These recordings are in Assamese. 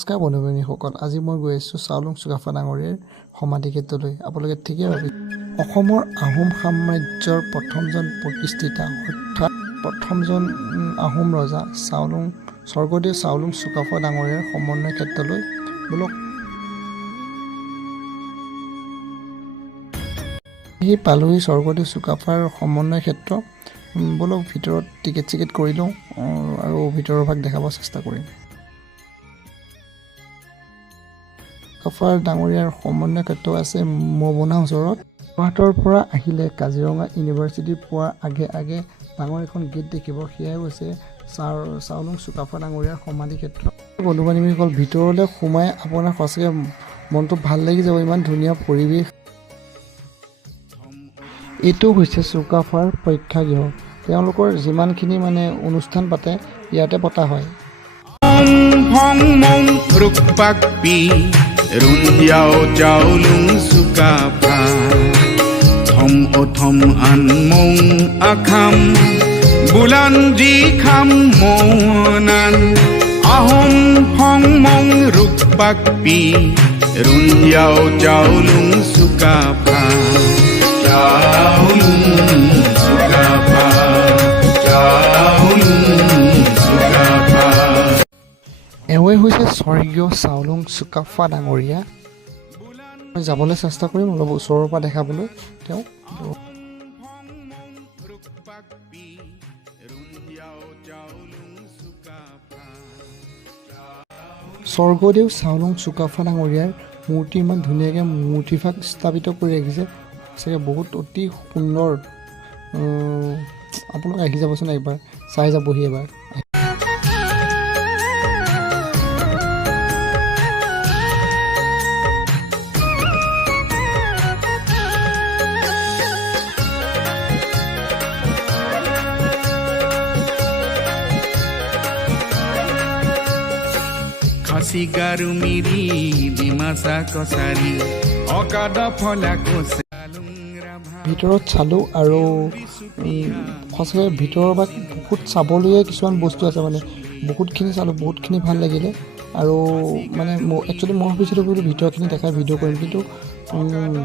নমস্কাৰ বন্ধু-বান্ধৱীসকল, আজি মই গৈ আছোঁ চাওলুং চুকাফা ডাঙৰীয়াৰ সমাধিক্ষেত্ৰলৈ। আপোনালোকে ঠিকেই ভাবিছে, অসমৰ আহোম সাম্ৰাজ্যৰ প্ৰথমজন প্ৰতিষ্ঠিতা অৰ্থাৎ প্ৰথমজন আহোম ৰজা স্বৰ্গদেউ চাওলুং চুকাফা ডাঙৰীয়াৰ সমন্বয় ক্ষেত্ৰলৈ বোলক সেই পালোহি স্বৰ্গদেউ চুকাফাৰ সমন্বয় ক্ষেত্ৰ। বোলক ভিতৰত টিকেট কৰি লওঁ আৰু ভিতৰৰ ভাগ দেখাব চেষ্টা কৰিম। চুকাফা ডাঙৰীয়াৰ সমন্বয় ক্ষেত্ৰ আছে মৌবনা ওচৰত। যোৰহাটৰ পৰা আহিলে কাজিৰঙা ইউনিভাৰ্চিটি পোৱাৰ আগে ডাঙৰ এখন গেট দেখিব, সেয়াই হৈছে চাওলুং চুকাফা ডাঙৰীয়াৰ সমাধি ক্ষেত্ৰ। বন্ধু-বান্ধৱীসকল, ভিতৰলৈ সোমাই আপোনাৰ সঁচাকৈ মনটো ভাল লাগি যাব, ইমান ধুনীয়া পৰিৱেশ। এইটো হৈছে চুকাফাৰ প্ৰেক্ষাগৃহ। তেওঁলোকৰ যিমানখিনি অনুষ্ঠান পাতে ইয়াতে পতা হয়। Rundiao Chaolung Sukapha Thom Othom An Mong Akham Bulan Ji Kham Monan Ahom Phong Mong Rukpak Pi Rundiao Chaolung Sukapha Chaolung Sukapha Chaolung Sukapha এওঁৱে হৈছে স্বৰ্গীয় চাওলুং চুকাফা ডাঙৰীয়া। মই যাবলৈ চেষ্টা কৰিম অলপ ওচৰৰ পৰা দেখাবলৈ। তেওঁ স্বৰ্গদেউ চাওলুং চুকাফা ডাঙৰীয়াৰ মূৰ্তি ইমান ধুনীয়াকৈ মূৰ্তিভাগ স্থাপিত কৰি ৰাখিছে, চাগে বহুত অতি সুন্দৰ। আপোনালোক আহি যাবচোন, একবাৰ চাই যাবহি এবাৰ। Khasi garu miri dimasa kosari okada phola kosalung rabha ভিতৰত চালোঁ আৰু সঁচাকৈ ভিতৰৰ বা বহুত চাবলগীয়া কিছুমান বস্তু আছে, বহুতখিনি চালোঁ, বহুতখিনি ভাল লাগিলে। আৰু একচুৱেলি মই ভাবিছিলোঁ বোলো ভিতৰখিনি দেখাই ভিডিঅ' কৰিম, কিন্তু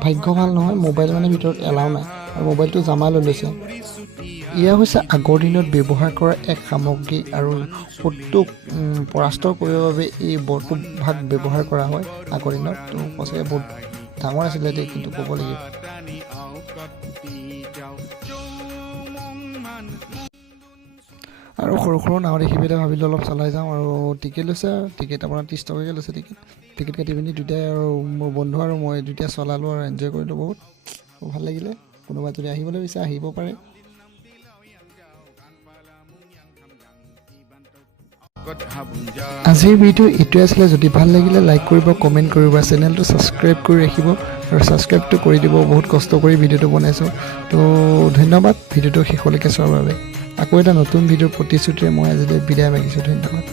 ভাগ্য ভাল নহয়, মোবাইল ভিতৰত এলাও নাই আৰু মোবাইলটো জামাই লৈ লৈছে। এয়া হৈছে আগৰ দিনত ব্যৱহাৰ কৰা এক সামগ্ৰী আৰু শত্ৰুক পৰাস্ত কৰিবৰ বাবে এই বৰটো ভাগ ব্যৱহাৰ কৰা হয় আগৰ দিনত। তো সঁচাকৈ বহুত ডাঙৰ আছিলে দেই, কিন্তু ক'ব লাগিব। আৰু সৰু সৰু নাও দেখি পেলাই ভাবিলোঁ অলপ চলাই যাওঁ, আৰু টিকেট লৈছে। টিকেট আপোনাৰ 30 টকাকৈ লৈছে। টিকেট কাটি পিনি দুটাই আৰু মোৰ বন্ধু আৰু মই দুটাই চলালোঁ আৰু এনজয় কৰিলোঁ। বহুত ভাল লাগিলে। কোনোবা যদি আহিবলৈ বিচাৰে আহিব পাৰে। আজিৰ ভিডিঅ' এইটোৱে আছিলে। যদি ভাল লাগিলে লাইক কৰিব, কমেণ্ট কৰিব, চেনেলটো ছাবস্ক্ৰাইব কৰি ৰাখিব আৰু ছাবস্ক্ৰাইবটো কৰি দিব। বহুত কষ্ট কৰি ভিডিঅ'টো বনাইছোঁ, তো ধন্যবাদ ভিডিঅ'টো শেষলৈকে চোৱাৰ বাবে। আকৌ এটা নতুন ভিডিঅ'ৰ প্ৰতিশ্ৰুতিৰে মই আজিলৈ বিদায় মাগিছোঁ। ধন্যবাদ।